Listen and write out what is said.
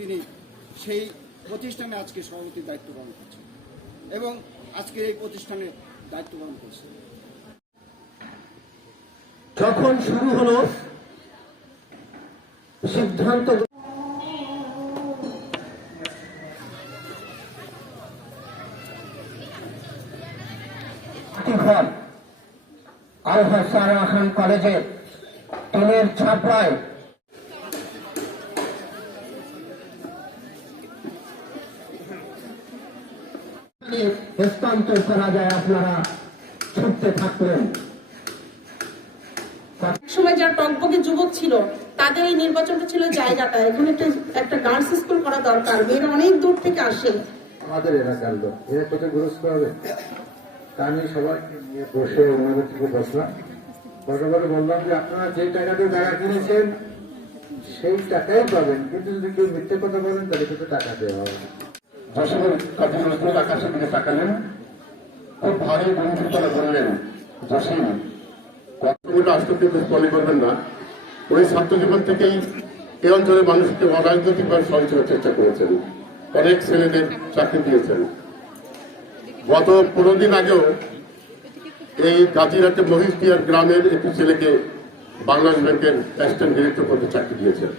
তিনি সেই প্রতিষ্ঠানে আজকে সভাপতির দায়িত্ব পালন করছেন এবং আজকে এই প্রতিষ্ঠানে দায়িত্ব পালন করছেন। যখন শুরু হলো সিদ্ধান্ত আলহাজ সারা খান কলেজে টিনের ছাপড়ায় হস্তান্তর করা যায়, আপনারা ছুটতে থাকবেন। সময় যারা টকবগে যুবক ছিল তাদের এই নির্বাচনটা ছিল জায়গাটা, এখানে একটা ডান্স স্কুল করা দরকার, মেয়েরা অনেক দূর থেকে আসে। আমাদের এলাকার লোক এরা কোথায় গ্রস্ত হবে, তা আমি সবাইকে নিয়ে বসে ওনাদের থেকে বসলাম, বড় বললাম যে আপনারা যে টাকাতে জায়গা কিনেছেন সেই টাকাই পাবেন, কিন্তু যদি কেউ মিথ্যে কথা বলেন তাহলে কিন্তু টাকা দেওয়া হবে না। যশোরের কাজী নজরুল আকাশের দিকে তাকালেন, খুব ভারী গম্ভীরতা বললেন, জসিম রাষ্ট্রকে মনে করবেন না। উনি ছাত্র জীবন থেকেই এই অঞ্চলের মানুষকে অরাজনৈতিকভাবে সহযোগিতার চেষ্টা করেছেন, অনেক ছেলেদের চাকরি দিয়েছেন। গত 15 দিন আগেও এই গাজীরহাটের মহিষদিয়ার গ্রামের একটি ছেলেকে বাংলাদেশ ব্যাংকের অ্যাসিস্ট্যান্ট ডিরেক্টর পদে চাকরি দিয়েছেন।